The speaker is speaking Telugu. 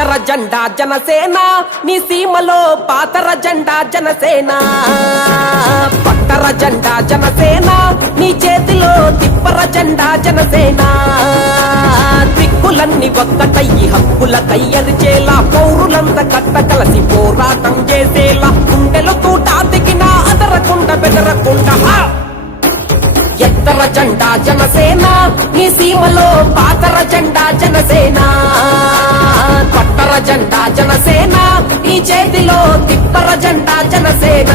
పాతర జెండా జనసేన నీ సీమలో పాతర జెండా జనసేన పట్టర జెండా జనసేన నీ చేతిలో తిప్పర జెండా జనసేన దిక్కులన్నీ ఒక్కటయ్యి హక్కుల కయ్యరిచేలా పౌరులంత కట్ట కలసి పోరాటం చేసేలా గుండెలు తూట దిగినా అదరకుండా బెదరకుండా ఎత్తర జెండా జనసేన నీ సీమలో పాతర జెండా జనసేన పట్టర జెండా జనసేన నీ చేతిలో తిప్పర జెండా జనసేన